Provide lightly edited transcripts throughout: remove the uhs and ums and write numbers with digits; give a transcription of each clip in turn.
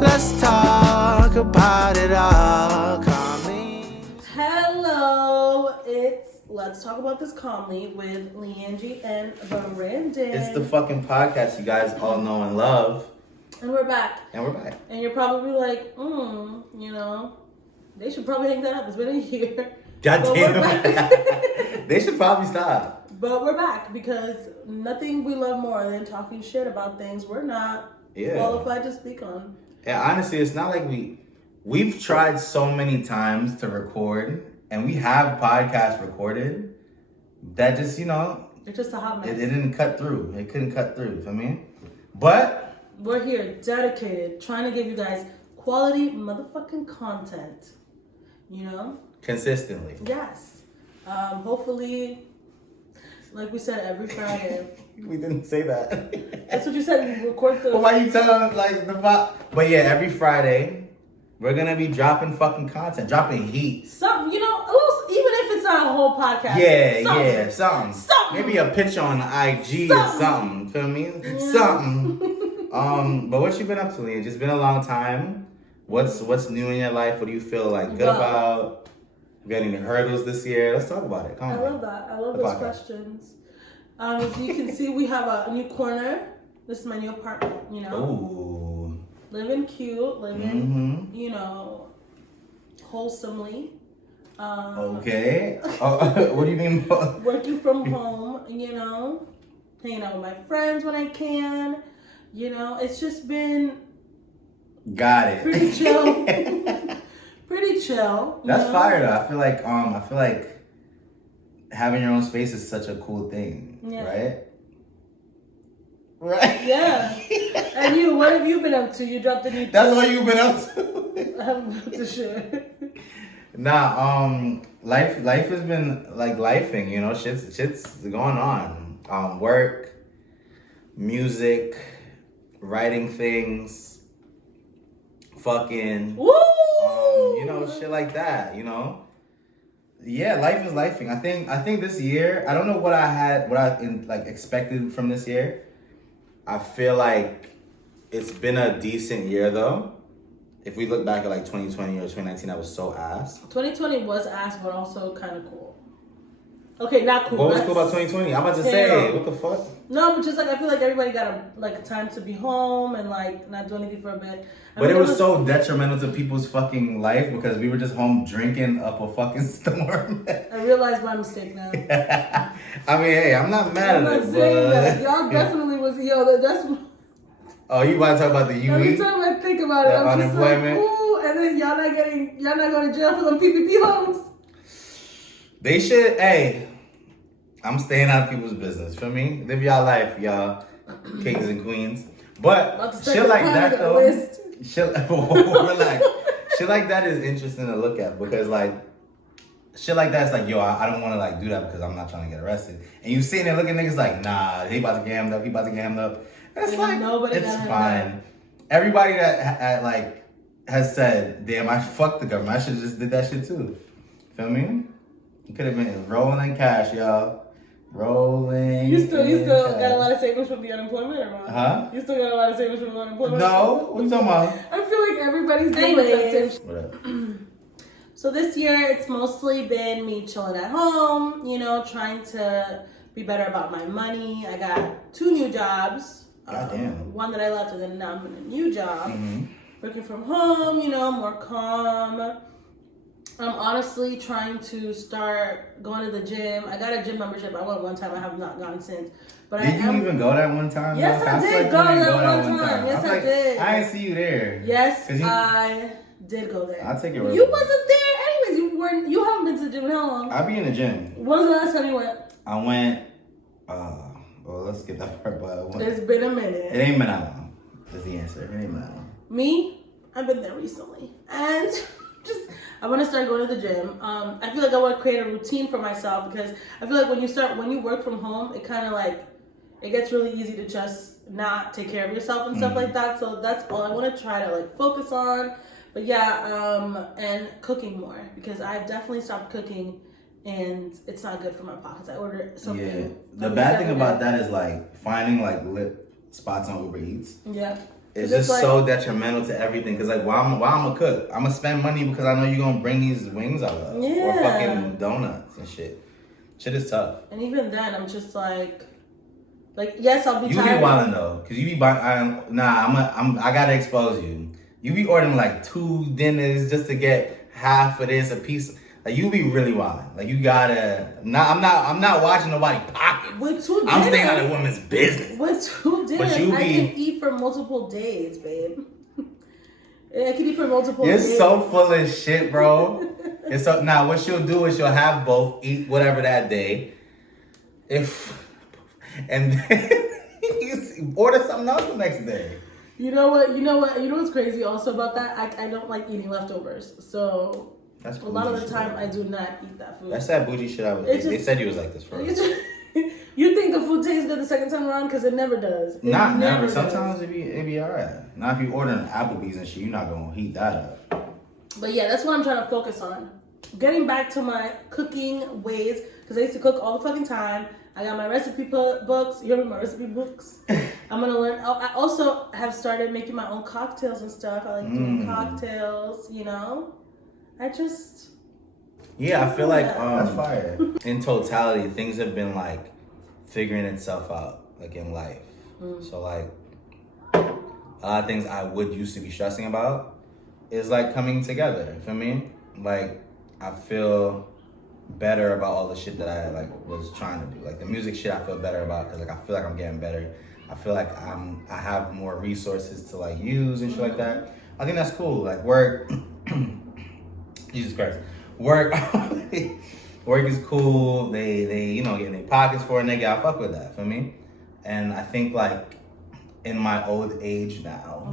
Let's talk about it all calmly. Hello, it's Let's Talk About This Calmly with Leangie and Brandon. It's the fucking podcast you guys all know and love. And we're back. And you're probably like, they should probably hang that up. It's been a year. God But damn. we're back. They should probably stop. But we're back because nothing we love more than talking shit about things we're not qualified to speak on. And honestly, it's not like we've tried so many times to record, and we have podcasts recorded that just, It's just a hot mess. it didn't cut through. It couldn't cut through. You feel me? But We're here, dedicated, trying to give you guys quality motherfucking content. consistently. Yes. Hopefully, like we said, every Friday. We didn't say that. That's what you said. We record the. But why you telling like the vibe? But yeah, every Friday we're gonna be dropping fucking content, dropping heat. Some, a little, even if it's not a whole podcast. Yeah, something. something. Maybe a picture on IG or something. Feel me? Yeah. Something. But what you been up to, Leah? Just been a long time. What's new in your life? What do you feel like good about? Have you had any hurdles this year? Let's talk about it. Come on. I love that. I love those questions. As you can see, we have a new corner. This is my new apartment. Ooh. Living cute, living, wholesomely. Okay. What do you mean? Working from home, hanging out with my friends when I can. It's just been Got it. pretty chill. Pretty chill. That's fire though. I feel like having your own space is such a cool thing. Yeah. Right? Right? Yeah. And you, what have you been up to? You dropped a new That's what you've been up to. I haven't been up to shit. Life has been like lifing, shit's going on. Work, music, writing things, fucking, Woo! shit like that, Yeah, life is lifing. I think this year, I don't know what I expected from this year. I feel like it's been a decent year though. If we look back at like 2020 or 2019, that was so ass. 2020 was ass, but also kind of cool. Okay, not cool. What was cool about 2020? I'm about to say, what the fuck? No, but just I feel like everybody got a time to be home and not do anything for a bit. But it was so detrimental to people's fucking life because we were just home drinking up a fucking storm. I realize my mistake now. I mean, hey, I'm not mad I'm at not it, saying that. but Y'all definitely was that's. oh, you want to talk about the UE? Every time I think about it, I'm just like, ooh, and then y'all not going to jail for them PPP loans. They should. Hey, I'm staying out of people's business. Feel me? Live y'all life, y'all kings and queens. But shit like that though. Relax. Shit like that is interesting to look at because shit like that's like, yo, I don't want to do that because I'm not trying to get arrested. And you sitting there looking at niggas like, nah, he about to get hammed up. He about to get hammed up. And it's it's fine. Everybody that has said, damn, I fucked the government. I should have just did that shit too. Feel me? You could have been rolling in cash, y'all. Rolling. You still got a lot of savings from the unemployment or not? Huh? You still got a lot of savings from the unemployment? No. What you talking about? I feel like everybody's doing that same shit. Whatever. So this year, it's mostly been me chilling at home, trying to be better about my money. I got 2 new jobs. Goddamn. One that I left, and then now I'm in a new job. Mm-hmm. Working from home, more calm. I'm honestly trying to start going to the gym. I got a gym membership. I went one time. I have not gone since. But Did you even go that one time? Yes, I did go that one time. Yes, I did. I didn't see you there. Yes, I did go there. I'll take it. You wasn't there anyways. You haven't been to the gym in how long? I'll be in the gym. When was the last time you went? I went. Well, let's skip that part. But It's been a minute. It ain't been that long. Is the answer. It ain't been that long. Me, I've been there recently, and I want to start going to the gym. I feel like I want to create a routine for myself because I feel like when you work from home, it kind of it gets really easy to just not take care of yourself and stuff like that. So that's all I want to try to focus on. But yeah, and cooking more because I've definitely stopped cooking and it's not good for my pockets. I order something. Yeah. The bad thing about that is finding lit spots on Uber Eats. Yeah. It's just like, so detrimental to everything. Cause like, why I'm a cook? I'm gonna spend money because I know you're gonna bring these wings I love, or fucking donuts and shit. Shit is tough. And even then, I'm just like yes, I'll be. You tired. be wildin' though, cause you be buying. I gotta expose you. You be ordering like 2 dinners just to get half of this, a piece. Like you be really wildin'. Like you gotta. I'm not watching nobody pockets. With 2 dinners, I'm staying out of women's business. With 2 dinners, I can eat for multiple days, babe. I can eat for multiple days. You're so full of shit, bro. It's so now. What she'll do is she'll have both, eat whatever that day. And then you order something else the next day. You know what's crazy also about that? I don't like eating leftovers. So that's a lot of the time I do not eat that food. That's that bougie shit I was. They said you was like this first. You think the food tastes good the second time around? Because it never does. Not never. Sometimes it be alright. Now if you ordering Applebee's and shit, you're not gonna heat that up. But yeah, that's what I'm trying to focus on. Getting back to my cooking ways, because I used to cook all the fucking time. I got my recipe books. You hear me? My recipe books. I'm gonna learn. I also have started making my own cocktails and stuff. I like doing cocktails. You know, I just. Yeah, I feel like that's fire. In totality, things have been like figuring itself out, like in life. So like a lot of things I would used to be stressing about is like coming together. You feel me? Like I feel better about all the shit that I like was trying to do. Like the music shit I feel better about because like I feel like I'm getting better. I feel like I have more resources to like use and shit like that. I think that's cool. Like work Jesus Christ. Work is cool. They you know getting their pockets for a nigga. I fuck with that, for me. And I think like in my old age now,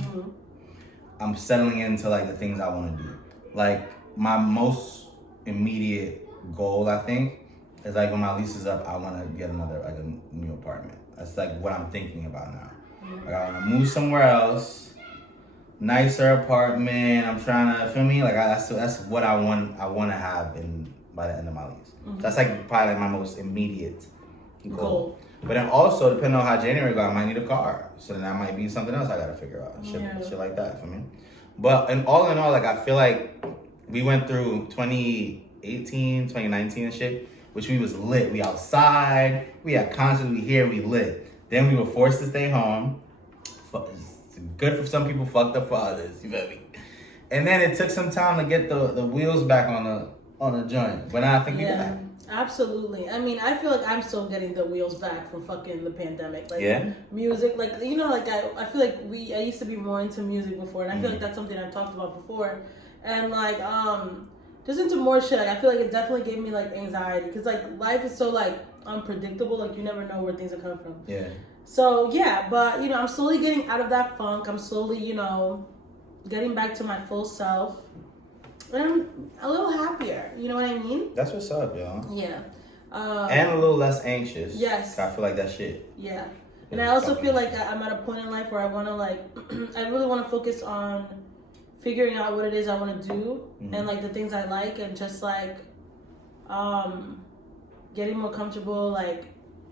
I'm settling into like the things I want to do. Like my most immediate goal, I think, is like when my lease is up, I want to get another like a new apartment. That's like what I'm thinking about now. Like I want to move somewhere else, nicer apartment. I'm trying to, feel me? Like that's what I want to have by the end of my lease. So that's like probably like my most immediate goal. But then also, depending on how January go, I might need a car. So then that might be something else I gotta figure out. Shit like that for me. But in all, like I feel like we went through 2018, 2019 and shit, which we was lit. We outside, we had concerts, we here, we lit. Then we were forced to stay home. Good for some people, fucked up for others. You feel me? And then it took some time to get the wheels back on the joint. But now I think we back. Absolutely. I mean, I feel like I'm still getting the wheels back from fucking the pandemic. Like music, like you know, like I feel like I used to be more into music before, and I feel like that's something I've talked about before. And like just into more shit. Like I feel like it definitely gave me like anxiety because like life is so like unpredictable. Like you never know where things are coming from. Yeah. So yeah, but you know, I'm slowly getting out of that funk. I'm slowly, you know, getting back to my full self. And I'm a little happier. You know what I mean? That's what's up, y'all. Yeah. And a little less anxious. Yes. I feel like that shit. Yeah. And I also feel like I'm at a point in life where I want to like, I really want to focus on figuring out what it is I want to do and like the things I like and just like getting more comfortable, like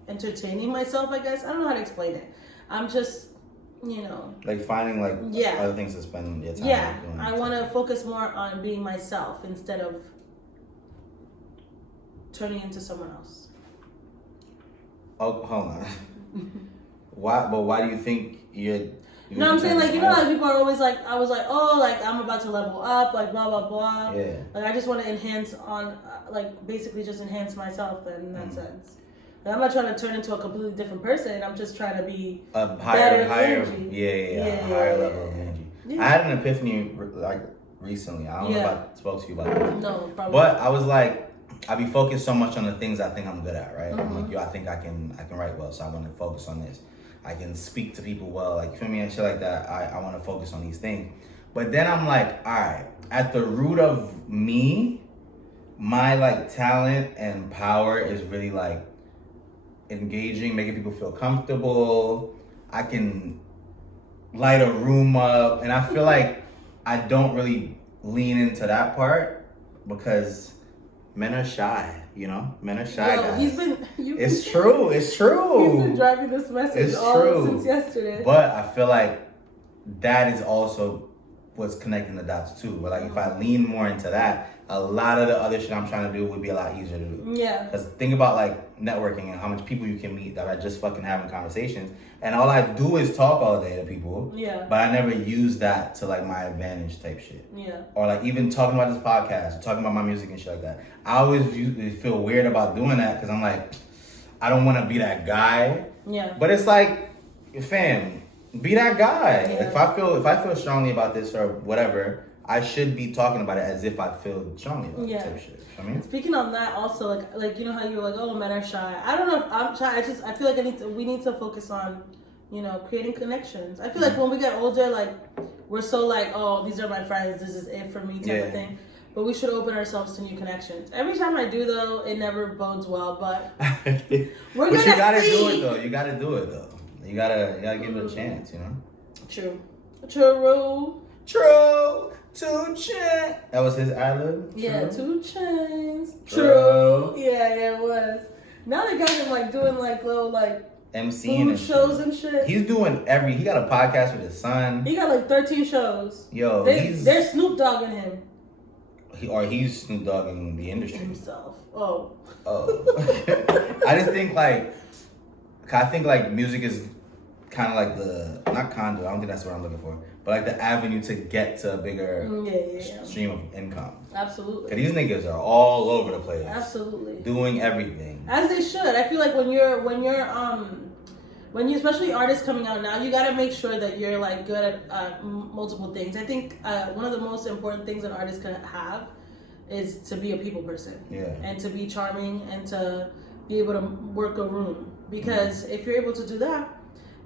entertaining myself, I guess. I don't know how to explain it. I'm just, you know. Like finding like other things to spend your time doing. I want to focus more on being myself instead of turning into someone else. Oh, hold on. Why do you think you're... No, I'm saying like, you know, like people are always like, I was like, oh, like I'm about to level up, like blah, blah, blah. Yeah. Like I just want to enhance on, like basically just enhance myself in that sense. Like, I'm not trying to turn into a completely different person. I'm just trying to be a higher energy. Higher level of energy. Yeah. I had an epiphany like recently. I don't know if I spoke to you about that. No, probably. But I was like, I be focused so much on the things I think I'm good at, right? I'm like, yo, I think I can write well, so I want to focus on this. I can speak to people well, like, you feel me, and shit like that. I want to focus on these things. But then I'm like, all right, at the root of me, my like talent and power is really like engaging, making people feel comfortable. I can light a room up, and I feel like I don't really lean into that part because men are shy, you know? Men are shy guys. It's true. He's been driving this message since yesterday. But I feel like that is also what's connecting the dots too. But like if I lean more into that, a lot of the other shit I'm trying to do would be a lot easier to do. Yeah. Because think about like networking and how much people you can meet that are just fucking having conversations. And all I do is talk all day to people. Yeah. But I never use that to like my advantage type shit. Yeah. Or like even talking about this podcast, or talking about my music and shit like that. I always feel weird about doing that because I'm like, I don't want to be that guy. Yeah. But it's like, fam, be that guy. Yeah. If I feel strongly about this or whatever, I should be talking about it as if I feel strongly about it type shit. I mean, speaking on that, also like you know how you were like, oh, men are shy. I don't know if I'm shy. I feel like we need to focus on, you know, creating connections. I feel like when we get older, like we're so like, oh, these are my friends. This is it for me type of thing. But we should open ourselves to new connections. Every time I do though, it never bodes well. But we're gonna see. You gotta do it though. You gotta do it though. You gotta give it a chance. You know. True. 2 Chainz. That was his ad-lib? Yeah, 2 Chainz. True. Yeah, it was. Now they got him like doing like little like MCing food shows and shit. He's doing he got a podcast with his son. He got like 13 shows. Yo, they're Snoop Dogging him. He's Snoop Dogging the industry. Himself. Oh. I just think I think like music is kind of like not conduit. I don't think that's what I'm looking for. But like the avenue to get to a bigger stream of income. Absolutely. Cause these niggas are all over the place. Absolutely. Doing everything. As they should. I feel like when you especially artists coming out now, you gotta make sure that you're like good at multiple things. I think one of the most important things an artist can have is to be a people person. Yeah. And to be charming and to be able to work a room. Because if you're able to do that,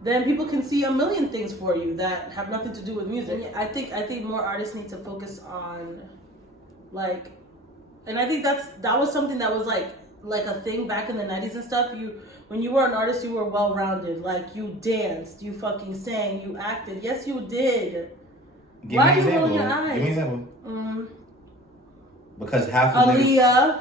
then people can see a million things for you that have nothing to do with music. I think more artists need to focus on like, and I think that was something that was like a thing back in the 90s and stuff. When you were an artist, you were well-rounded. Like you danced, you fucking sang, you acted. Yes, you did. Why are you rolling your eyes? Give me an example. Because half of Aaliyah.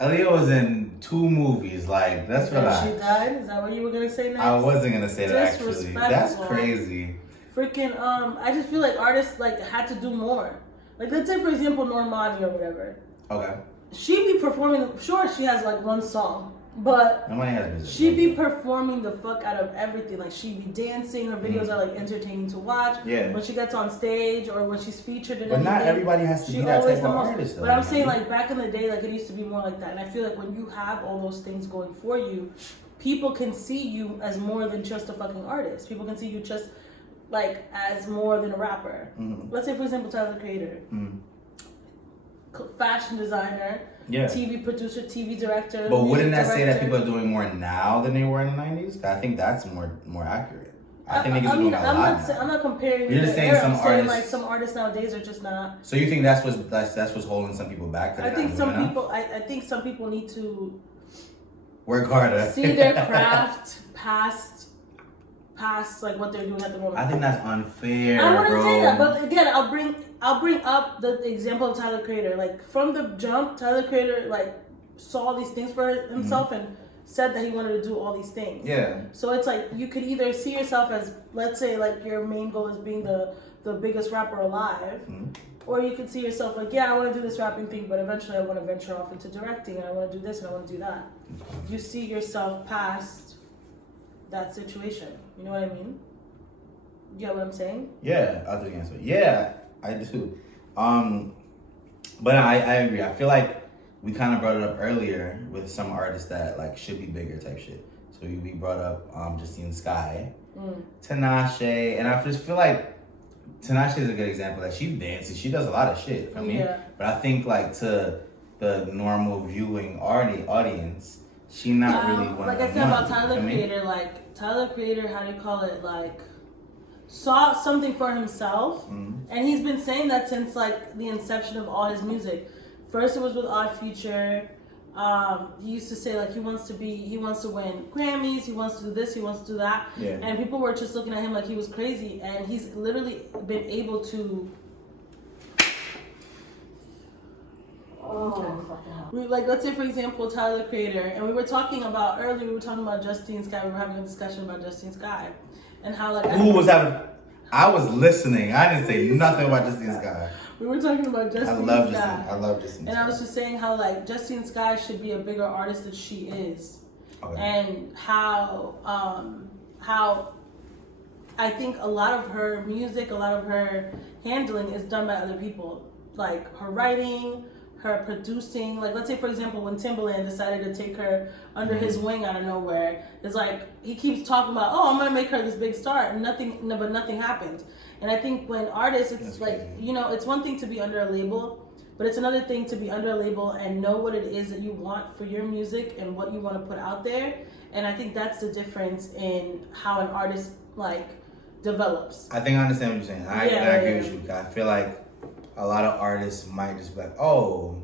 Aaliyah was in 2 movies. Like, that's what she died? Is that what you were going to say next? I wasn't going to say that, actually. That's crazy. Freaking, I just feel like artists, like, had to do more. Like, let's say, for example, Normani or whatever. Okay. She'd be performing, sure, she has, like, one song. But Normani has music. She'd be performing the fuck out of everything. Like, she'd be dancing. Her videos are, like, entertaining to watch. Yeah. When she gets on stage or when she's featured in anything. But not everybody has to be that type of artist, though. But I'm saying, like, back in the day, like, it used to be more like that. And I feel like when you have all those things going for you, people can see you as more than just a fucking artist. People can see you just, like, as more than a rapper. Mm-hmm. Let's say, for example, Tyler, the Creator. Fashion designer. Yeah. TV producer, TV director. But wouldn't that say that people are doing more now than they were in the 90s? I think that's more accurate. I think niggas are doing a lot now. I'm not comparing. You're just saying some artists. Like some artists nowadays are just not. So you think that's what's holding some people back? I think some people. I think some people need to work harder. See their craft past like what they're doing at the moment. I think that's unfair. I wouldn't say that, but again, I'll bring up the example of Tyler, Creator. Like from the jump, Tyler, Creator like saw these things for himself and said that he wanted to do all these things. Yeah. So it's like you could either see yourself as, let's say, like your main goal is being the biggest rapper alive, or you could see yourself like, yeah, I want to do this rapping thing, but eventually I want to venture off into directing, and I want to do this and I want to do that. You see yourself past that situation. You know what I mean? You get what I'm saying? Yeah, I'll do the answer. Yeah, I do. But I agree. I feel like we kind of brought it up earlier with some artists that like should be bigger type shit. So we brought up Justine Skye, Tinashe, and I just feel like Tinashe is a good example. Like she dances, she does a lot of shit for me. Yeah. But I think like to the normal viewing audience, she not really one like of I said about Tyler, Creator, like Tyler, Creator, how do you call it, like saw something for himself, and he's been saying that since like the inception of all his music. First it was with Odd Future. He used to say like he wants to win Grammys, he wants to do this, he wants to do that, and people were just looking at him like he was crazy, and he's literally been able to like, let's say for example Tyler, Creator, and we were talking about Justine Skye. We were having a discussion about Justine Skye, and how like Who was having? I was listening. I didn't say nothing about Justine Skye. We were talking about Justine Skye. I love Justine. And I was just saying how like Justine Skye should be a bigger artist than she is, and how I think a lot of her music, a lot of her handling is done by other people, like her writing, her producing. Like let's say for example when Timbaland decided to take her under his wing out of nowhere, it's like he keeps talking about, oh, I'm gonna make her this big star, and but nothing happened. And I think when artists, it's like, you know, it's one thing to be under a label, but it's another thing to be under a label and know what it is that you want for your music and what you want to put out there. And I think that's the difference in how an artist like develops. I think I understand what you're saying. I agree with you. I feel like a lot of artists might just be like, oh,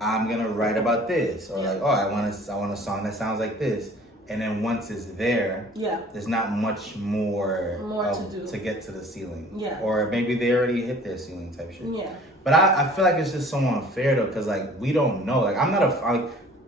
I'm gonna write about this, or like, oh, I want a song that sounds like this. And then once it's there, there's not much more to do to get to the ceiling. Yeah. Or maybe they already hit their ceiling type shit. Yeah. But I feel like it's just so unfair though, because like we don't know. Like I'm not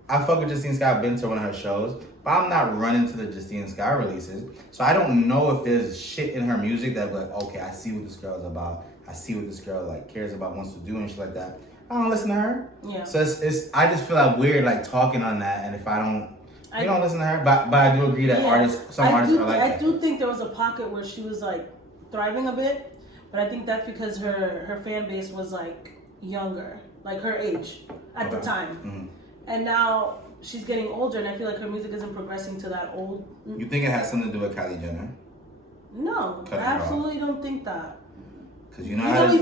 I fuck with Justine Skye. I've been to one of her shows, but I'm not running to the Justine Skye releases. So I don't know if there's shit in her music that like, okay, I see what this girl is about. I see what this girl like cares about, wants to do and shit like that. I don't listen to her. Yeah. So it's I just feel like weird like talking on that, and if I don't. You don't listen to her, but I do agree that some artists are like that. I do think there was a pocket where she was like thriving a bit, but I think that's because her fan base was like younger, like her age at the time. Mm-hmm. And now she's getting older, and I feel like her music isn't progressing to that old. You think it has something to do with Kylie Jenner? No, I absolutely don't think that. Because you know how the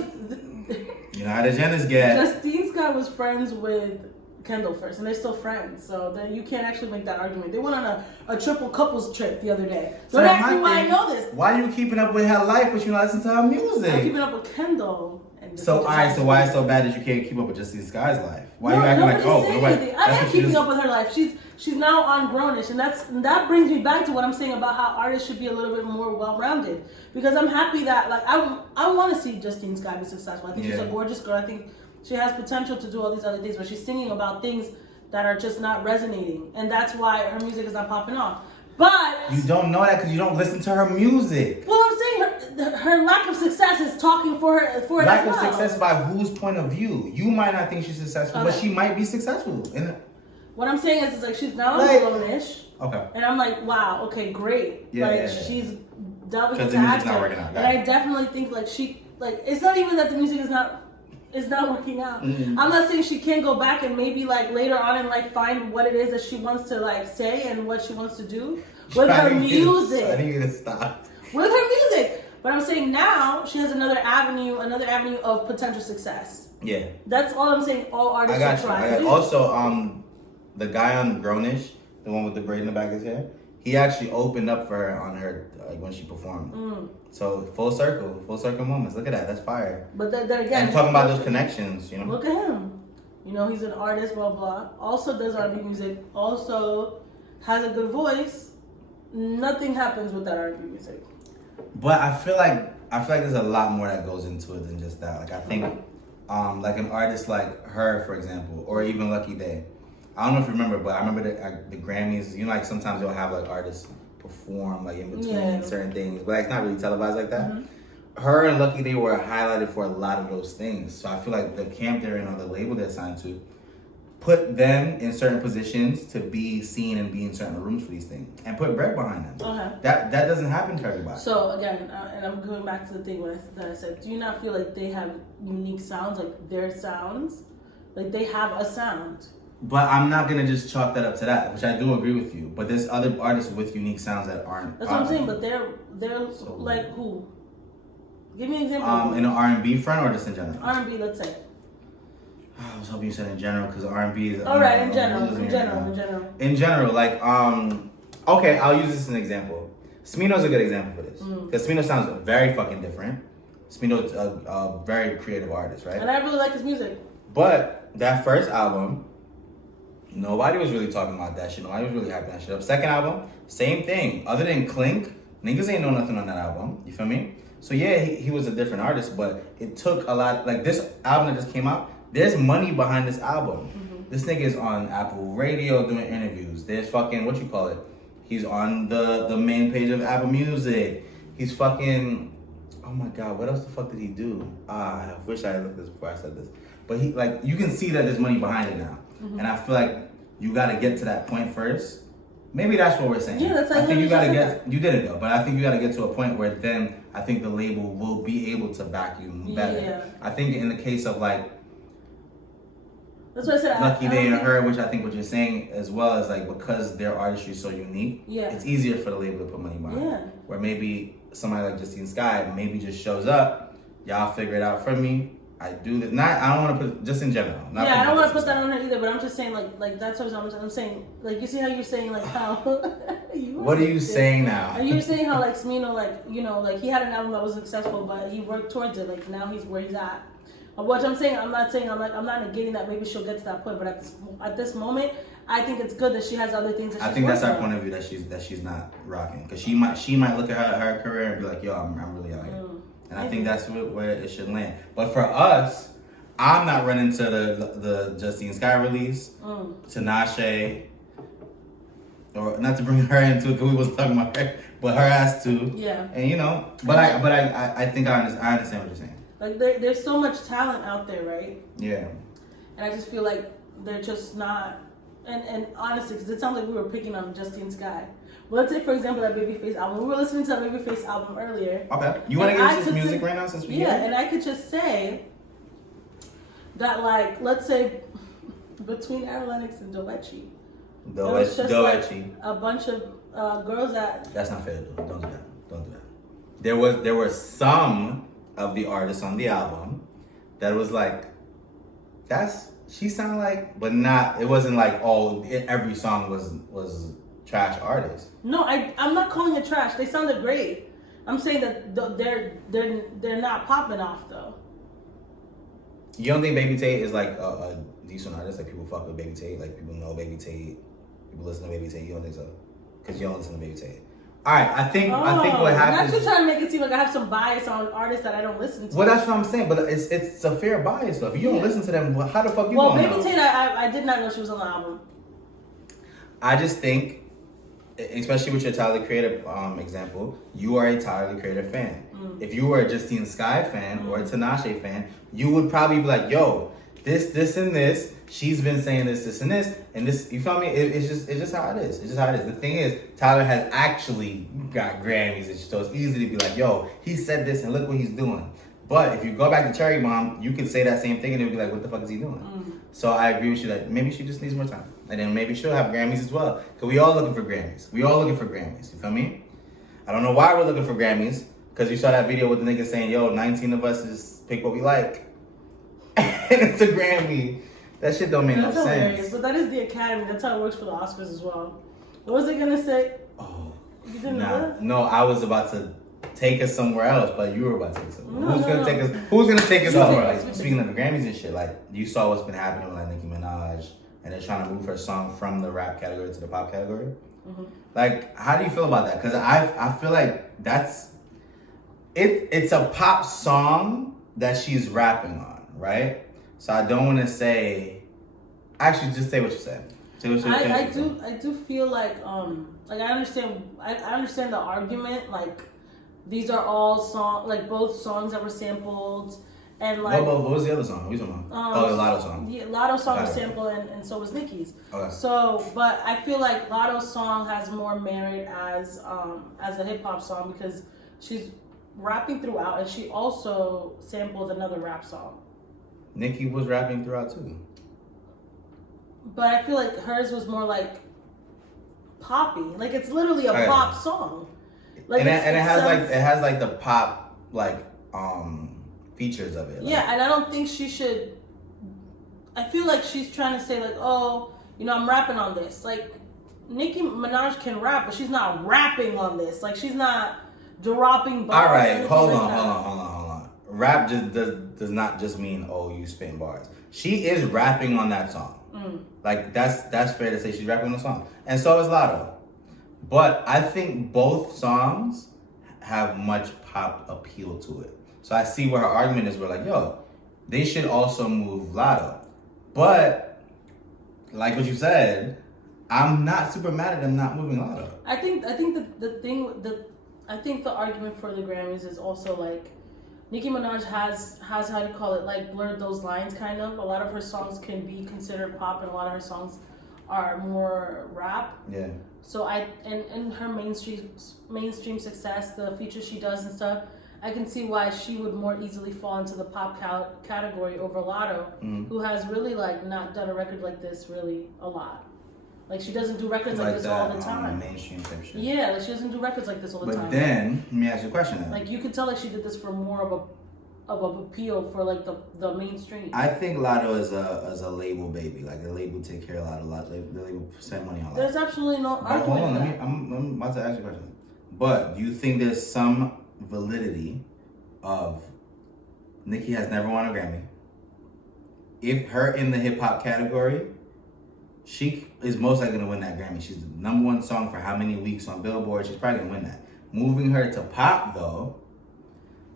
Jenners get. Justine Skye was friends with Kendall first, and they're still friends, so then you can't actually make that argument. They went on a triple couples trip the other day. Don't ask me why I know this. Why are you keeping up with her life but you not listen to her music? I'm keeping up with Kendall. So why is it so bad that you can't keep up with Justine Skye's life? Why are you acting like, oh, I am keeping up with her life. She's now on Grownish, and that brings me back to what I'm saying about how artists should be a little bit more well-rounded. Because I'm happy that like I want to see Justine Skye be successful. I think she's a gorgeous girl. I think she has potential to do all these other things, but she's singing about things that are just not resonating, and that's why her music is not popping off. But you don't know that because you don't listen to her music. Well, I'm saying her lack of success is talking for her. For lack of success by whose point of view? You might not think she's successful, but she might be successful. What I'm saying is like she's now on Grownish. Okay. And I'm like, wow, okay, great. She's delving into acting, and I definitely think like it's not even that the music is not working out. Mm-hmm. I'm not saying she can't go back and maybe like later on in life find what it is that she wants to like say and what she wants to do with her music. I need you to stop. With her music. But I'm saying now she has another avenue of potential success. Yeah. That's all I'm saying. All artists should try. Also, the guy on Grownish, the one with the braid in the back of his hair, he actually opened up for her on her when she performed. Mm. So full circle moments. Look at that. That's fire. But then again, and talking about those connections, you know. Look at him. You know, he's an artist, blah blah. Also does R&B music. Also has a good voice. Nothing happens with that R&B music. But I feel like there's a lot more that goes into it than just that. Like I think, like an artist like her, for example, or even Lucky Daye. I don't know if you remember, but I remember the Grammys. You know, like sometimes they'll have like artists perform like in between certain things, but it's not really televised like that. Mm-hmm. Her and Lucky Daye were highlighted for a lot of those things. So I feel like the camp they're in or the label they're signed to put them in certain positions to be seen and be in certain rooms for these things and put bread behind them. Okay. That doesn't happen to everybody. So again, and I'm going back to the thing that I said, do you not feel like they have unique sounds, like their sounds? Like they have a sound. But I'm not gonna just chalk that up to that, which I do agree with you. But there's other artists with unique sounds that aren't. That's what I'm saying. But they're so, like who? Give me an example. In an R&B front or just in general? R&B, let's say. I was hoping you said in general because R&B is. All right, in general. In general, like okay, I'll use this as an example. Smino's a good example for this because Smino sounds very fucking different. Smino's a very creative artist, right? And I really like his music. But that first album. Nobody was really talking about that shit. Nobody was really hyping that shit up. Second album, same thing. Other than Clink, niggas ain't know nothing on that album. You feel me? So yeah, he was a different artist, but it took a lot. Like this album that just came out, there's money behind this album. Mm-hmm. This nigga is on Apple Radio doing interviews. There's fucking, He's on the main page of Apple Music. He's fucking. Oh my God, what else the fuck did he do? I wish I had looked at this before I said this. But he, like, you can see that there's money behind it now. And I feel like you got to get to that point first. Maybe that's what we're saying. Yeah, that's I think you got to get. You didn't though, but I think you got to get to a point where then I think the label will be able to back you better. Yeah. I think in the case of like that's what I said. Lucky Day and Her, which I think what you're saying as well is like because their artistry is so unique. Yeah. It's easier for the label to put money behind. Yeah. Where maybe somebody like Justine Skye maybe just shows up. Y'all figure it out for me. I do this. I don't want to put just in general. Not I don't want to put that on her either. But I'm just saying, like that's what I'm saying. Like, you see how you're saying, like, how. What are you saying now? Are you saying how, like, Smino, like, you know, like he had an album that was successful, but he worked towards it. Like, now he's where he's at. What I'm saying, I'm not negating that maybe she'll get to that point. But at this moment, I think it's good that she has other things that she's I think that's our on. point of view that she's not rocking because she might look at her career and be like, yo, I'm really out here. And I think that's where it should land. But for us, I'm not running to the Justine Skye release, Tinashe, or not to bring her into it because we was talking about her, but her ass too. Yeah. And you know, but I think I understand what you're saying. Like there's so much talent out there, right? Yeah. And I just feel like they're just not. And honestly, because it sounds like we were picking on Justine Skye. Well, let's say, for example, that Babyface album. We were listening to that Babyface album earlier. Okay. You want to get into this music right now since we Yeah, and I could just say that, like, let's say between Ari Lennox and Doechii, there was just like a bunch of girls that. That's not fair, though. Don't do that. There were some of the artists on the album that was like, she sounded like, but not. It wasn't like every song was trash artists. No, I'm not calling it trash. They sounded great. I'm saying that they're not popping off though. You don't think Baby Tate is like a decent artist? Like people fuck with Baby Tate, like people know Baby Tate, people listen to Baby Tate. You don't think so? Because you don't listen to Baby Tate. All right, I think what happens. Not just trying to make it seem like I have some bias on artists that I don't listen to. Well, that's what I'm saying, but it's a fair bias though. If you don't listen to them, how the fuck you gonna know? Well, Baby Tate, I did not know she was on the album. I just think, especially with your Tyler the Creator example, you are a Tyler the Creator fan. If you were a Justine Skye fan or a Tinashe fan, you would probably be like, yo, this, and this. She's been saying this, and this. You feel me? It's just how it is. It's just how it is. The thing is, Tyler has actually got Grammys, and so it's easy to be like, yo, he said this, and look what he's doing. But if you go back to Cherry Bomb, you could say that same thing, and they'd be like, what the fuck is he doing? So I agree with you that maybe she just needs more time. And then maybe she'll have Grammys as well. Because we all looking for Grammys. You feel me? I don't know why we're looking for Grammys. Because you saw that video with the nigga saying, yo, 19 of us just pick what we like. And it's a Grammy. That shit don't make no sense. But that is the Academy. That's how it works for the Oscars as well. What was it going to say? Oh. You didn't know that? No, I was about to take us somewhere else, but you were about to take us somewhere. Who's gonna take us somewhere else? Speaking of the Grammys and shit, like you saw what's been happening with like Nicki Minaj and they're trying to move her song from the rap category to the pop category. Like, how do you feel about that? Because I feel like it's a pop song that she's rapping on, right? So I don't want to say. Actually, just say what you said. I do feel like I understand the argument, like these are all songs, like both songs that were sampled, and like what was the other song? What are you talking about? The Lotto song. Yeah, Lotto's song was sampled, and so was Nicki's. Okay. So, but I feel like Lotto's song has more merit as a hip hop song because she's rapping throughout, and she also sampled another rap song. Nicki was rapping throughout too. But I feel like hers was more like poppy. Like it's literally a pop song. Like it has like the pop features of it. Like. Yeah, and I don't think she should. I feel like she's trying to say like, oh, I'm rapping on this. Like Nicki Minaj can rap, but she's not rapping on this. Like she's not dropping bars. All right, hold on. Rap just does not just mean you spitting bars. She is rapping on that song. Like that's fair to say she's rapping on the song, and so is Lotto. But I think both songs have much pop appeal to it. So I see where her argument is. We're like, yo, they should also move Lotto. But like what you said, I'm not super mad at them not moving Lotto. I think the argument for the Grammys is also like Nicki Minaj has how do you call it, like blurred those lines kind of. A lot of her songs can be considered pop, and a lot of her songs are more rap. Yeah. So and her mainstream success, the features she does and stuff, I can see why she would more easily fall into the pop category over Lotto, who has really like not done a record like this really a lot. Like she doesn't do records like this all the time. Mainstream type shit. Yeah, like she doesn't do records like this all the time. But then, let me ask you a question then. Like you could tell like she did this for more of a appeal for like the mainstream. I think Lotto is a label baby. Like the label take care of a lot. The label spend money on Lotto. There's absolutely no argument. Hold on, I'm about to ask you a question. But do you think there's some validity of Nicki has never won a Grammy? If her in the hip hop category, she is most likely gonna win that Grammy. She's the number one song for how many weeks on Billboard? She's probably gonna win that. Moving her to pop though,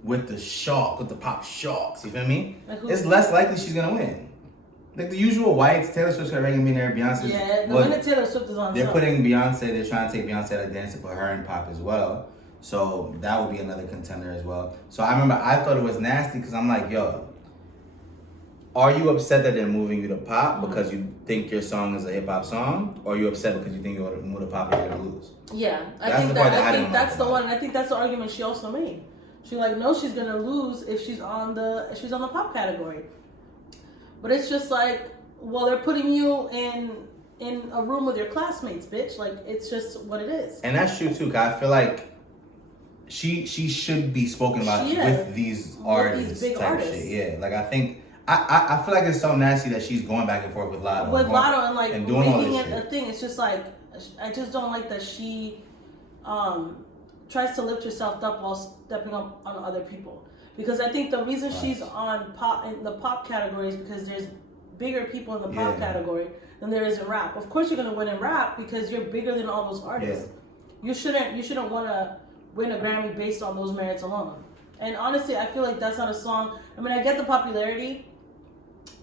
with the pop shocks, you feel me? Like it's less likely she's gonna win. Like the usual whites, Taylor Swift's got Reagan being there, Beyonce. Yeah, the minute Taylor Swift is on, they're putting Beyonce. They're trying to take Beyonce out of dance and put her in pop as well. So that would be another contender as well. So I remember I thought it was nasty because I'm like, yo, are you upset that they're moving you to pop because you think your song is a hip hop song, or are you upset because you think you're gonna move to pop and you're gonna lose? Yeah, I think that's the one, and I think that's the argument she also made. She like knows she's gonna lose if she's on the pop category. But it's just like, well, they're putting you in a room with your classmates, bitch. Like it's just what it is. And that's true too, cause I feel like she should be spoken about with these artists, these big type artists. shit. Yeah, like I think I feel like it's so nasty that she's going back and forth with Lotto. With Lotto and like and doing all making this it shit. a thing. It's just like I just don't like that she tries to lift herself up while stepping up on other people. Because I think the reason she's on pop in the pop category is because there's bigger people in the pop category than there is in rap. Of course you're gonna win in rap because you're bigger than all those artists. You shouldn't wanna win a Grammy based on those merits alone. And honestly, I feel like that's not a song. I mean, I get the popularity,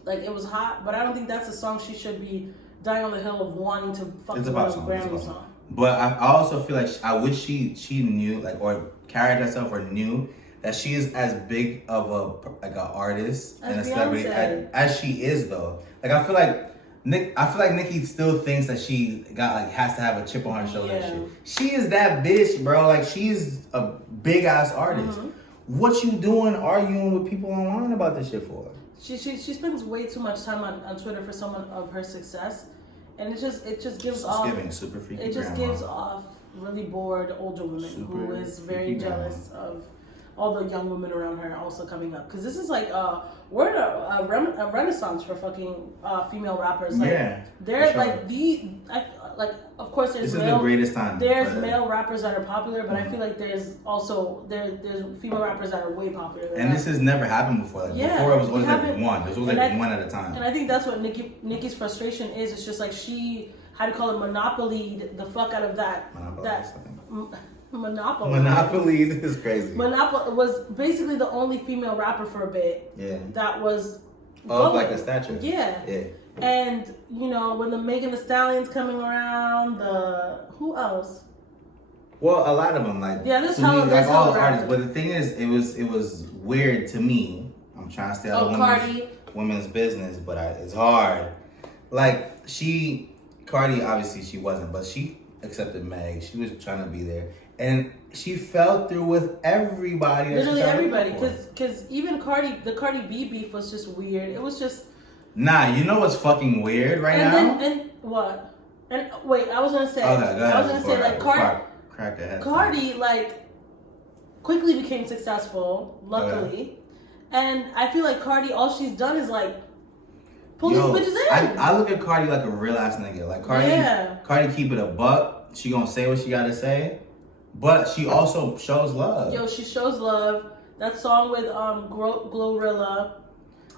like it was hot, but I don't think that's a song she should be dying on the hill of wanting to fucking win a Grammy song. But I also feel like I wish she knew, like, or carried herself or knew that she is as big of an artist and a celebrity as she is though. Like I feel like Nicki still thinks that she has to have a chip on her shoulder and shit. She is that bitch, bro. Like she's a big ass artist. What you doing arguing with people online about this shit for? She spends way too much time on Twitter for someone of her success, and it just gives off. Super freaky it just grandma. gives off really bored older woman who is very jealous of all the young women around her also coming up. Because this is like we're in a renaissance for fucking female rappers. Like, they're sure. like of course there's this is the greatest time. There's male rappers that are popular, but I feel like there's also there's female rappers that are way popular. And this has never happened before. Like before, it was always like one. This was like one at a time. And I think that's what Nicki's frustration is. It's just like she, how do you call it, monopolied the fuck out of that. Monopoly is crazy. Monopoly was basically the only female rapper for a bit. Yeah. That was. Of like a stature. Yeah. Yeah. And you know when the Megan Thee Stallion's coming around, who else? Well, a lot of them like there's all the artists. But the thing is, it was weird to me. I'm trying to stay out of women's business, but it's hard. Like Cardi obviously she wasn't, but she accepted Meg. She was trying to be there, and she fell through with everybody. Literally everybody, because even the Cardi B beef was just weird. It was just. Nah, you know what's fucking weird now? And what? And wait, I was gonna say. Okay, go ahead. I was gonna say like Cardi like quickly became successful, luckily, and I feel like Cardi, all she's done is like pull these bitches in. I look at Cardi like a real ass nigga. Like Cardi keep it a buck. She gonna say what she gotta say, but she also shows love. Yo, she shows love. That song with Glorilla,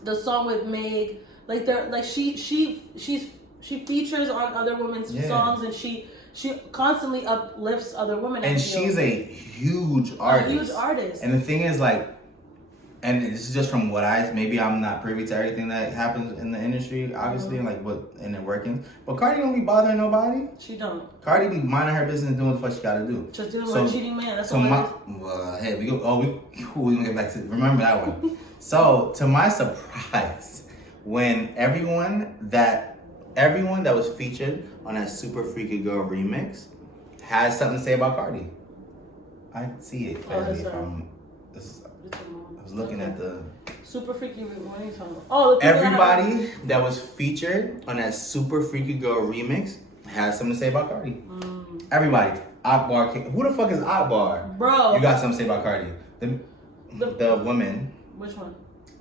the song with Meg. Like they're like she features on other women's songs, and she constantly uplifts other women. And she's a huge artist. And the thing is, like, and this is just from what maybe I'm not privy to everything that happens in the industry, obviously, and like what in the workings. But Cardi don't be bothering nobody. She don't. Cardi be minding her business and doing what the fuck she gotta do. Just dealing with a cheating man. That's so hey, we gonna get back to remember that one. So to my surprise, when everyone that was featured on that Super Freaky Girl remix has something to say about Cardi. I see it clearly from this. I was looking at the Super Freaky. What are you talking about? Oh, everybody that was featured on that Super Freaky Girl remix has something to say about Cardi. Everybody. Akbar. Who the fuck is Akbar? Bro. You got something to say about Cardi. The woman. Which one?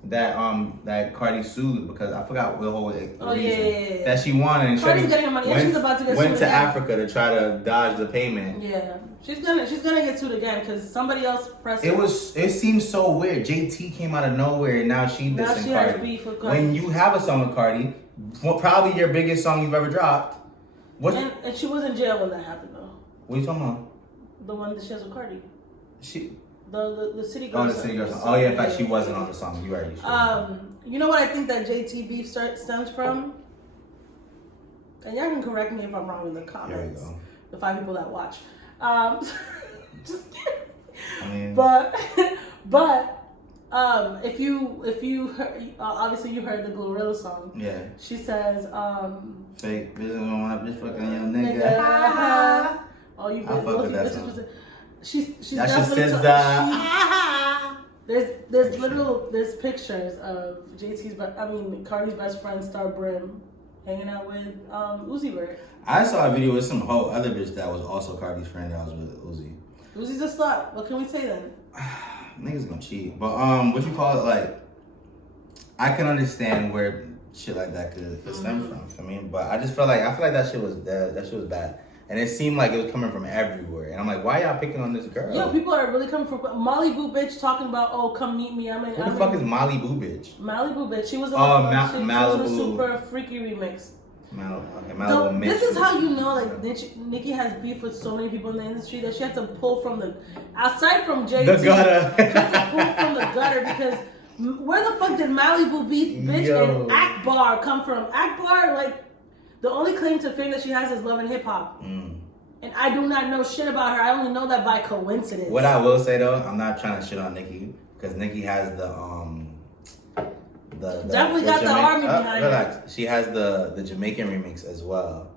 That Cardi sued because I forgot the whole reason yeah. that she wanted. And Cardi's getting her money. She's about to get went sued to again. Africa to try to dodge the payment. Yeah, she's gonna get sued again because somebody else pressed her. It seems so weird. JT came out of nowhere and now she dissing has Cardi. beef with Cardi. When you have a song with Cardi, probably your biggest song you've ever dropped. And she was in jail when that happened though. What are you talking about? The one that she has with Cardi. She. The City Girl. Oh, the City Girl song. Oh yeah, in fact she wasn't on the song. You right. You know what I think that JT beef stems from? And y'all can correct me if I'm wrong in the comments. There we go. The 5 people that watch. Just kidding. I mean, but if you heard, obviously you heard the Glorilla song. Yeah. She says, fake business don't want to just fucking young nigga. Oh, you I fuck with that song. She's that definitely just says there's pictures of Cardi's best friend Star Brim hanging out with Uzi Vert. I saw a video with some whole other bitch that was also Cardi's friend that was with Uzi. Uzi's a slut. What can we say then? Niggas gonna cheat. But what you call it, like, I can understand where shit like that could stem from. I mean, but I feel like that shit was bad. And it seemed like it was coming from everywhere. And I'm like, why y'all picking on this girl? Yeah, people are really coming from Molly Boo bitch talking about, oh, come meet me. Who the fuck is Molly Boo bitch? Malibu bitch. She was on Malibu. She was a Super Freaky remix. Malibu. This is how you know, like, Nicki has beef with so many people in the industry that she had to pull from aside from JT. The gutter. She had to pull from the gutter because where the fuck did Malibu bitch and Akbar come from? Akbar, like, the only claim to fame that she has is Love and Hip Hop. And I do not know shit about her. I only know that by coincidence. What I will say though, I'm not trying to shit on Nicki because Nicki has the definitely got the army behind her. She has the Jamaican remix as well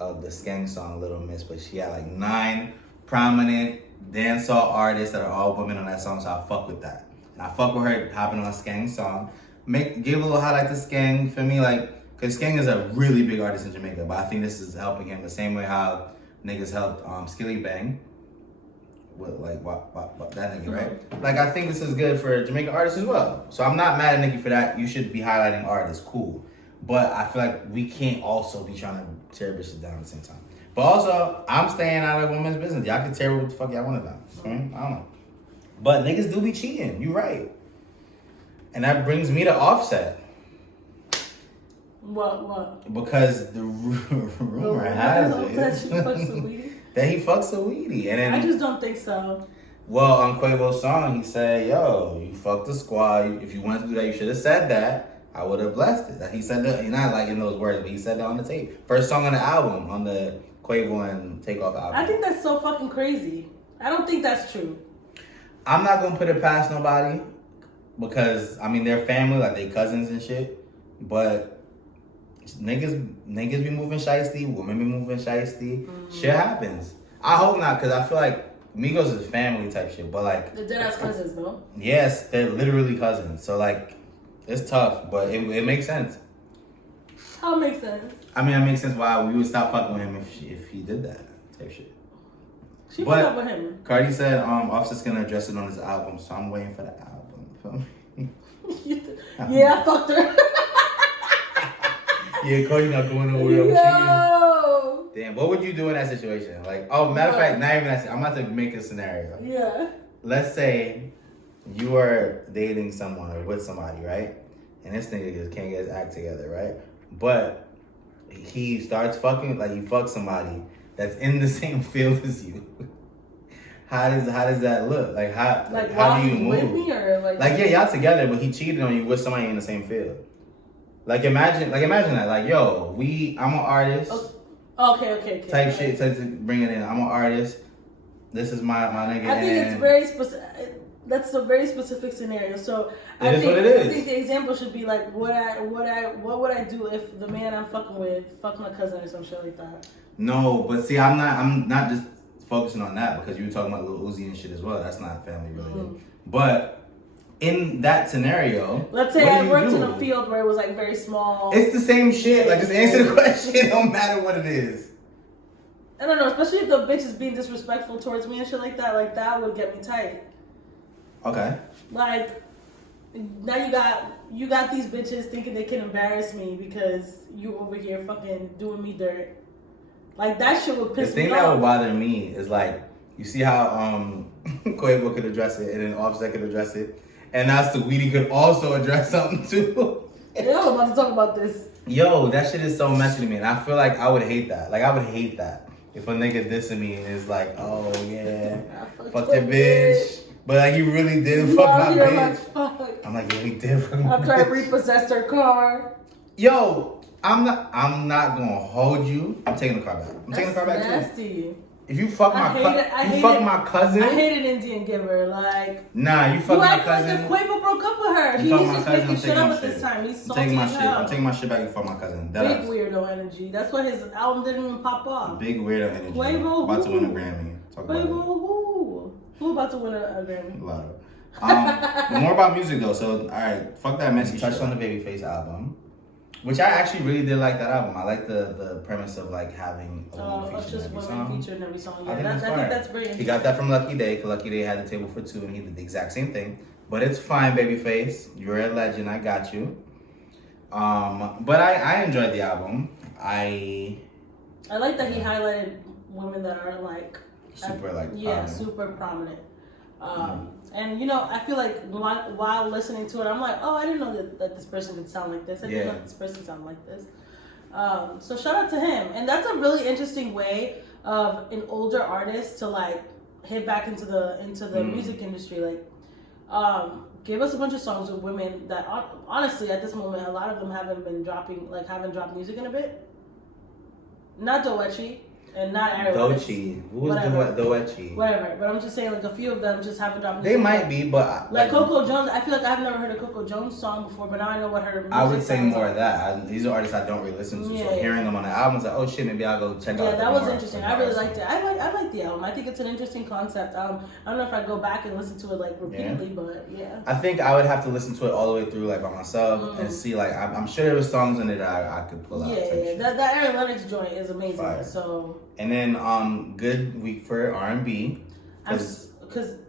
of the Skeng song Little Miss, but she had like 9 prominent dancehall artists that are all women on that song, so I fuck with that. And I fuck with her hopping on a Skeng song. Give a little highlight to Skeng for me, like. Because Skeng is a really big artist in Jamaica, but I think this is helping him the same way how niggas helped Skilly Bang. With like what that nigga, right? Like I think this is good for Jamaican artists as well. So I'm not mad at Nicki for that. You should be highlighting artists, cool. But I feel like we can't also be trying to tear bitches down at the same time. But also, I'm staying out of women's business. Y'all can tear what the fuck y'all want about. I don't know. But niggas do be cheating. You right. And that brings me to Offset. What? Because the rumor has it that he fucks a weedy. And then I just don't think so. Well, on Quavo's song, he said, yo, you fucked the squad. If you wanted to do that, you should have said that. I would have blessed it. He said that, not like in those words, but he said that on the tape. First song on the album, on the Quavo and Takeoff album. I think that's so fucking crazy. I don't think that's true. I'm not going to put it past nobody because, I mean, they're family, like they cousins and shit. But niggas be moving shiesty, women be moving shiesty. Shit happens. I hope not, because I feel like Migos is family type shit, but like they're dead ass cousins though. Yes, they're literally cousins. So like it's tough, but it makes sense. How it makes sense? I mean, it makes sense why we would stop fucking with him if he did that type shit. She put up with him. Cardi said Offset's gonna address it on his album, so I'm waiting for the album. Yeah, I fucked her. Yeah, Cardi not going nowhere. Yo! Damn, what would you do in that situation? Like, oh, matter of fact, not even that. I'm about to make a scenario. Yeah. Let's say you are dating someone or with somebody, right? And this nigga just can't get his act together, right? But he starts fucking, like he fucks somebody that's in the same field as you. how does that look? Like how while do you he's move? with me or Like yeah, y'all together, but he cheated on you with somebody in the same field. Like imagine that. Like yo, I'm an artist. Okay. Type shit to bring it in. I'm an artist. This is my nigga. I think it's very specific. That's a very specific scenario. So It is what it is. I think the example should be like, what would I do if the man I'm fucking with fucked my cousin or some shit like that? No, but see, I'm not just focusing on that because you were talking about Lil Uzi and shit as well. That's not family related. But in that scenario, let's say I worked in a field where it was like very small. It's the same shit. Like just answer the question. It don't matter what it is. I don't know, especially if the bitch is being disrespectful towards me and shit like that would get me tight. Okay. Like, now you got these bitches thinking they can embarrass me because you over here fucking doing me dirt. Like, that shit would piss me off. The thing that would bother me is like, you see how Quavo could address it and then Offset could address it, and now Saweetie could also address something too. Yeah, I'm about to talk about this. Yo, that shit is so messy to me, and I feel like I would hate that. Like, I would hate that if a nigga dissing me and is like, oh yeah, fuck your bitch. But like, he really did fuck my bitch. Like, fuck. I'm like, yeah, he did fuck my After I bitch. repossessed her car. Yo, I'm not gonna hold you. I'm taking the car back. I'm taking the car back too. Nasty. If you fuck my cousin. I hated Indian Giver. Like, nah, you fuck my cousin. You act like if Quavo broke up with her. You fuck He's my just cousin, making I'm shit up taking at this time. He's salty taking my as shit. hell. I'm taking my shit back and fuck my cousin. Big weirdo energy. That's why his album didn't even pop off. Big weirdo energy. Quavo about to win a who? Grammy. Talk about Quavo it. who? Who about to win a Grammy? A lot of. But more about music though. So all right, fuck that messy. Touched on the Babyface album, which I actually really did like that album. I like the premise of like having a woman featured in every song. Featured in every song. I think I think that's very interesting. He got that from Lucky Day, because Lucky Day had the table for two, and he did the exact same thing. But it's fine, Babyface. You're a legend. I got you. But I enjoyed the album. I like that he highlighted women that are like super prominent. Super prominent. And you know, I feel like while listening to it, I'm like, oh, I didn't know that this person could sound like this. I didn't know that this person sounded like this. So shout out to him. And that's a really interesting way of an older artist to like hit back into the music industry. Like, give us a bunch of songs with women that honestly at this moment a lot of them haven't dropped music in a bit. Not Doechii. And not everyone. Doechii. Who was Doechii? Whatever. But I'm just saying, like, a few of them just haven't dropped music. They might be, but... Like Coco Jones, I feel like I've never heard a Coco Jones song before, but now I know what her music I would say more like. of that. These are artists I don't really listen to, so hearing them on the album, it's like, oh shit, maybe I'll go check out. Yeah, that was interesting. I really liked it. I like the album. I think it's an interesting concept. I don't know if I'd go back and listen to it, like, repeatedly, but yeah. I think I would have to listen to it all the way through, like, by myself and see, like, I'm sure there was songs in it that I could pull out. Yeah. That Aaron Lennox joint is amazing. Fire. So... And then, good week for R&B. Because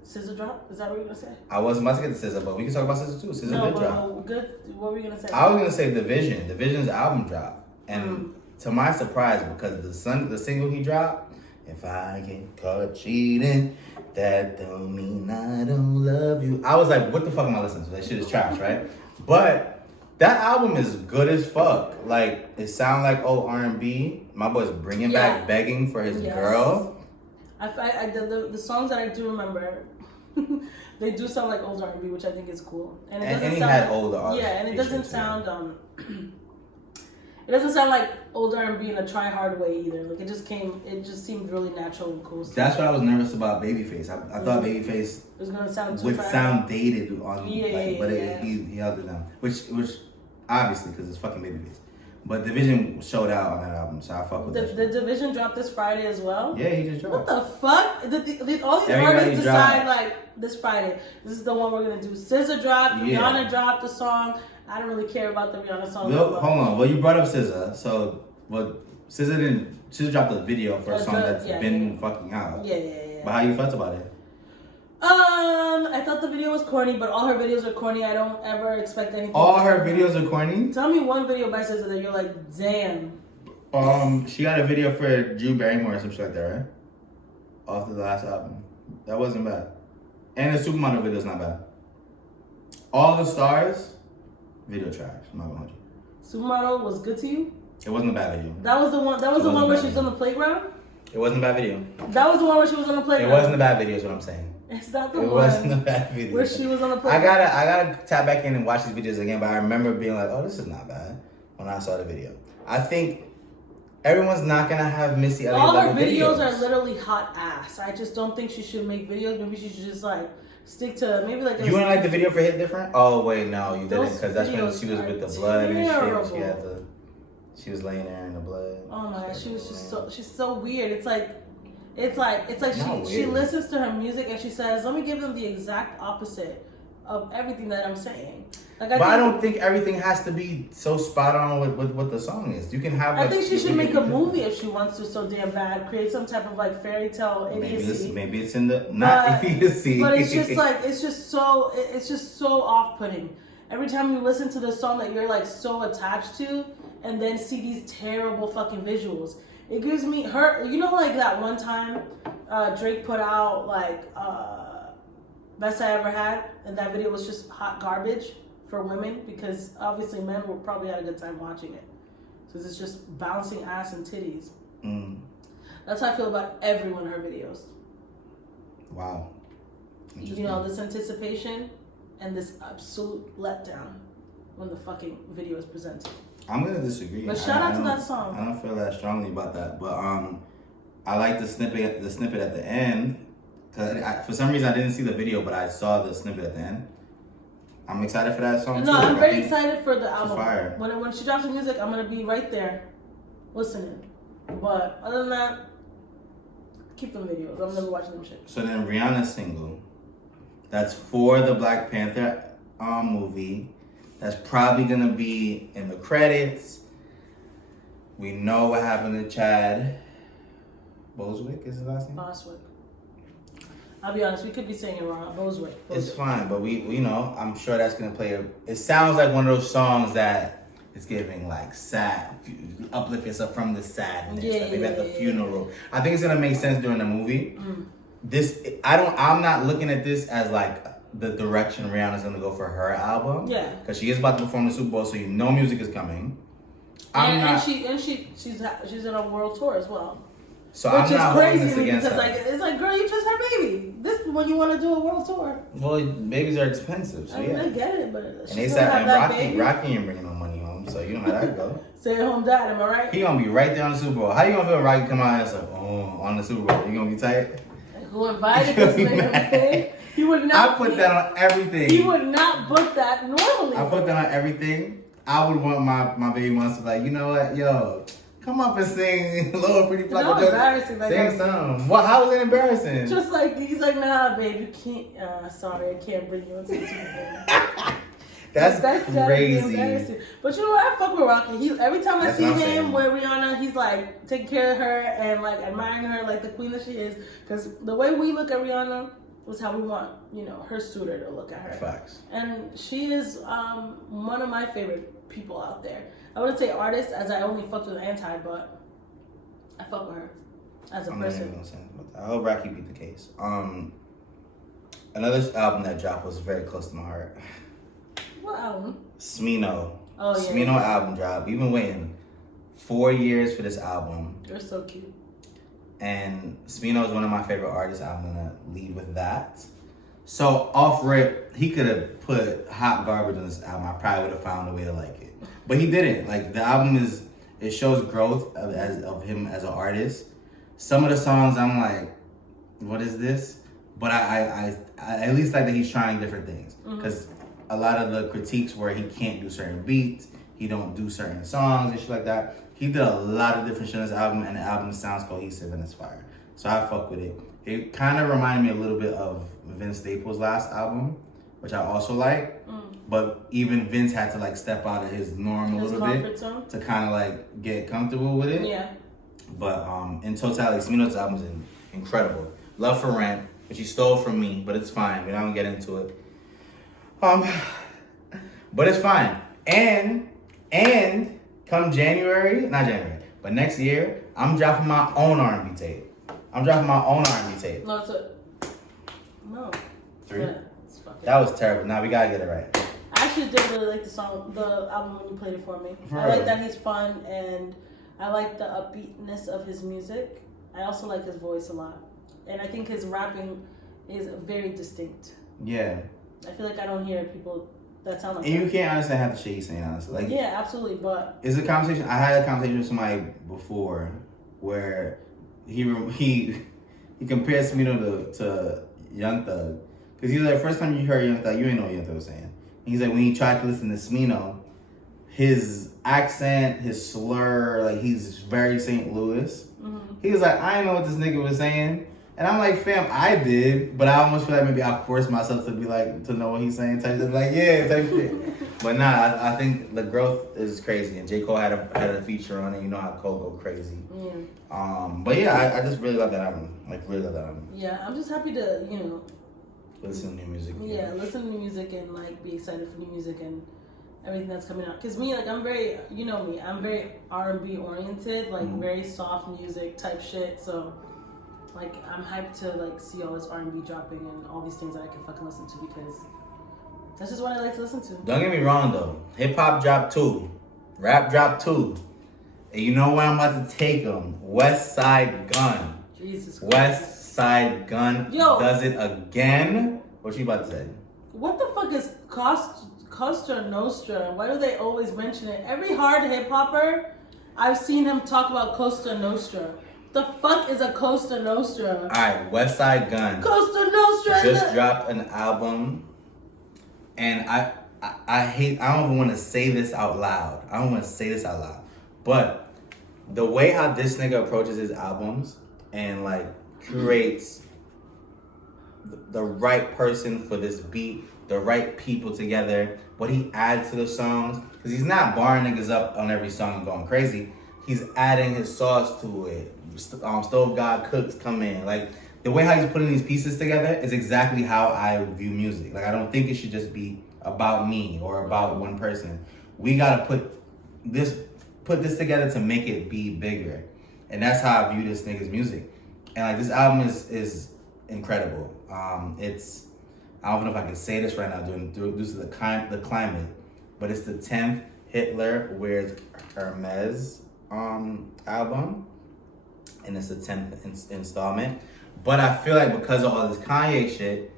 SZA dropped? Is that what you're going to say? I wasn't about to get to SZA, but we can talk about SZA too. SZA did drop. Good. What were you going to say? I was going to say Division. Division's album dropped. And to my surprise, because the single he dropped, if I get caught cheating, that don't mean I don't love you. I was like, what the fuck am I listening to? That shit is trash, right? But... that album is good as fuck. Like, it sounds like old R&B. My boy's bringing back Begging for his girl. The songs that I do remember, they do sound like old R&B, which I think is cool. And it doesn't he sound had like, older artists. Yeah, and it doesn't sound it doesn't sound like old R&B in a try hard way either. Like it just seemed really natural and cool. That's what I was nervous about Babyface. I thought Babyface was gonna sound would sound dated on but yeah. He held it down. Which obviously because it's fucking Babyface. But Division showed out on that album, so I fuck with that. The Division dropped this Friday as well? Yeah, he just dropped. What the fuck? All these artists decide like this Friday. This is the one we're gonna do. SZA dropped, Rihanna dropped a song. I don't really care about the Rihanna song. Well, hold on. Well, you brought up SZA, so SZA dropped a video for a song that's been fucking out. Yeah. But how you felt about it? I thought the video was corny, but all her videos are corny. I don't ever expect anything. All her videos are corny? Tell me one video by SZA that you're like, damn. She got a video for Drew Barrymore or some shit like that, right? Off the last album. That wasn't bad. And the Supermodel video's not bad. All the Stars, video trash. I'm not gonna hold you. Supermodel was good to you? It wasn't a bad video. That was the one. That was the one where she was on the playground. It wasn't a bad video. That was the one where she was on the playground. It wasn't a bad video, is what I'm saying. It's not the It one. wasn't a bad video. Where she was on the playground. I gotta tap back in and watch these videos again, but I remember being like, oh, this is not bad when I saw the video. I think everyone's not gonna have Missy Elliott all her level videos are literally hot ass. I just don't think she should make videos. Maybe she should just like stick to maybe like. You didn't like the video for Hit Different? Oh wait, no, you didn't, because that's when she was with the blood terrible. and shit. She was laying there in the blood. Oh my god, she was just she's so weird. It's like she listens to her music and she says, "Let me give them the exact opposite of everything that I'm saying." Like, I don't think everything has to be so spot on with what the song is. You can have. I think she should make a movie if she wants to so damn bad. Create some type of like fairy tale idiocy. Maybe it's in the not idiocy. But it's just like it's just so off-putting. Every time you listen to the song that you're like so attached to, and then see these terrible fucking visuals, it gives me her. You know, like that one time Drake put out like Best I Ever Had, and that video was just hot garbage for women because obviously men will probably had a good time watching it. So it's just bouncing ass and titties. That's how I feel about every one of her videos. Wow. You know, this anticipation and this absolute letdown when the fucking video is presented. I'm gonna disagree. But shout out to that song. I don't feel that strongly about that, but I like the snippet at the end. Cause for some reason I didn't see the video, but I saw the snippet at the end. I'm excited for that song. No, too. I'm very excited for the album. Fire. When she drops the music, I'm gonna be right there, listening. But other than that, keep them videos. I'm never watching them shit. So then Rihanna's single, that's for the Black Panther movie. That's probably gonna be in the credits. We know what happened to Chad Boswick is his last name? Boswick. I'll be honest, we could be saying it wrong. Boswick. It's fine, but we know, I'm sure that's gonna play it sounds like one of those songs that is giving like sad, uplift yourself from the sadness, maybe at the funeral. I think it's gonna make sense during the movie. I'm not looking at this as like the direction Rihanna's gonna go for her album. Yeah. Because she is about to perform the Super Bowl, so you know music is coming. She's in a world tour as well. So which I'm not holding this against her. Like, it's like, girl, you just had a baby. This is when you want to do a world tour. Well, babies are expensive, so yeah. I get it, but and they said Rocky ain't bringing no money home, so you know how that go. Stay-at-home dad, am I right? He gonna be right there on the Super Bowl. How you gonna feel Rocky come out and say, oh, on the Super Bowl? You gonna be tight? Who invited this nigga? He would not. I put that on everything. He would not book that normally. I put that on everything. I would want my baby wants to be like, you know what, yo, come up and sing Lord Pretty Black. No, embarrassing. Like sing something. What? How was it embarrassing? Just like he's like, nah, babe, you can't. Sorry, I can't bring you into the Super Bowl. That's crazy. But you know what? I fuck with Rocky. Every time I see him with Rihanna, he's like taking care of her and like admiring her like the queen that she is. Because the way we look at Rihanna was how we want, you know, her suitor to look at her. Facts. And she is one of my favorite people out there. I wouldn't say artist, as I only fucked with Anti, but I fuck with her as a person. I hope Rocky beat the case. Another album that dropped was very close to my heart. What album? Smino. Oh, yeah. Smino album drop. We've been waiting 4 years for this album. You're so cute. And Smino is one of my favorite artists. I'm gonna leave with that. So off rip, he could have put hot garbage on this album. I probably would have found a way to like it, but he didn't. Like the album it shows growth of him as an artist. Some of the songs I'm like, what is this? But I at least like that he's trying different things because. A lot of the critiques where he can't do certain beats, he don't do certain songs and shit like that. He did a lot of different shit on this album, and the album sounds cohesive and it's fire. So I fuck with it. It kind of reminded me a little bit of Vince Staples' last album, which I also like. But even Vince had to like step out of his norm a little bit to kind of like get comfortable with it. Yeah. But in totality, Smino's album is incredible. Love for Rent, which he stole from me, but it's fine. We're not gonna get into it. But it's fine. And come not January, but next year, I'm dropping my own R&B tape. No. 3? Yeah, that was terrible. Now we gotta get it right. I actually did really like the album when you played it for me. I like that he's fun and I like the upbeatness of his music. I also like his voice a lot, and I think his rapping is very distinct. Yeah. I feel like I don't hear people that sound like And that. you can't understand half the shit he's saying, honestly. Like, yeah, absolutely, but it's a conversation. I had a conversation with somebody before where he compares Smino to Young Thug. Because he's like, first time you heard Young Thug, you ain't know what Young Thug was saying. He's like, when he tried to listen to Smino, his accent, his slur, like he's very St. Louis. He was like, I didn't know what this nigga was saying. And I'm like, fam, I did, but I almost feel like maybe I forced myself to be like, to know what he's saying, type shit. Like, yeah, type shit. But nah, I think the growth is crazy. And J. Cole had a feature on it. You know how Cole go crazy. yeah. But yeah, I just really love that album. Like, really love that album. Yeah, I'm just happy to, Listen to new music. yeah, listen to new music and like be excited for new music and everything that's coming out. Cause me, like I'm very, you know me, I'm very R&B oriented, like very soft music type shit. So like I'm hyped to like see all this R&B dropping and all these things that I can fucking listen to because that's just what I like to listen to. Don't get me wrong though. Hip hop dropped 2. Rap dropped 2. And you know where I'm about to take them? West Side Gun. Jesus Christ. West Side Gun does it again. What you about to say? What the fuck is Costa Nostra? Why do they always mention it? Every hard hip hopper, I've seen him talk about Costa Nostra. The fuck is a Costa Nostra? Alright, West Side Gun Costa Nostra just dropped an album, and I don't even want to say this out loud. But the way how this nigga approaches his albums and like curates the right person for this beat, the right people together, what he adds to the songs, because he's not barring niggas up on every song and going crazy. He's adding his sauce to it. Stove God Cooks come in. Like, the way how he's putting these pieces together is exactly how I view music. Like, I don't think it should just be about me or about one person. We gotta put this together to make it be bigger. And that's how I view this nigga's music. And like, this album is incredible. It's, I don't know if I can say this right now due to the climate, but it's the 10th Hitler Wears Hermes album, and it's the 10th installment. But I feel like because of all this Kanye shit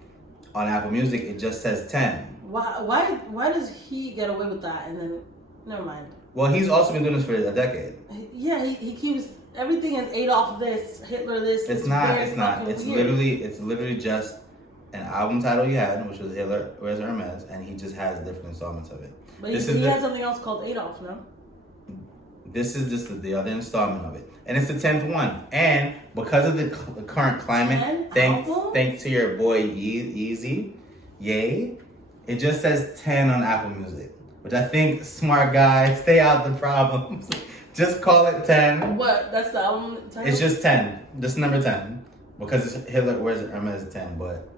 on Apple Music, it just says 10. Why does he get away with that? And then, never mind. Well, he's also been doing this for a decade. Yeah, he keeps everything is Adolf this, Hitler this. It's not. It's literally just an album title he had, which was Hitler Wears Hermes, and he just has different installments of it. But he has something else called Adolf, no? This is just the other installment of it. And it's the 10th one. And because of the current climate, thanks to your boy Yeezy, Ye, it just says 10 on Apple Music. Which I think, smart guys, stay out the problems. Just call it 10. What? That's the album title? It's just 10. Just number 10. Because it's Hitler Wears Hermes 10, but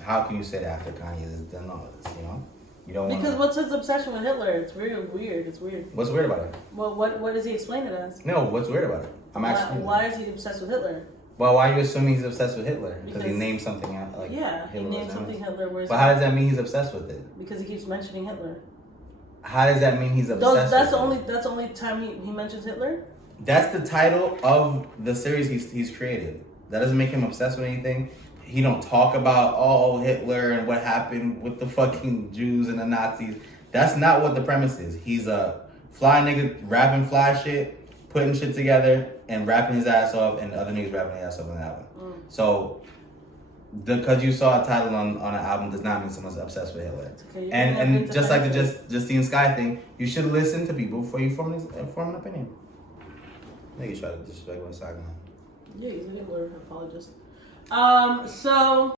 how can you say that after Kanye has done all this, you know? You don't want Because what's his obsession with Hitler? It's really weird. It's weird. What's weird about it? Well, what does he explain it as? No, what's weird about it? I'm asking. Why is he obsessed with Hitler? Well, why are you assuming he's obsessed with Hitler? Because he named something out like yeah, he named something Hitler. But how does that mean he's obsessed with it? Because he keeps mentioning Hitler. How does that mean he's obsessed? That's the only time he mentions Hitler. That's the title of the series he's created. That doesn't make him obsessed with anything. He don't talk about Hitler and what happened with the fucking Jews and the Nazis. That's not what the premise is. He's a fly nigga rapping fly shit, putting shit together, and rapping his ass off, and the other niggas rapping their ass off on the album. So, because you saw a title on an album does not mean someone's obsessed with Hitler. Okay, and just like the Justine Skye thing, you should listen to people before you form an opinion. Nigga try to disrespect West Side Gun. Yeah, he's a Hitler apologist. So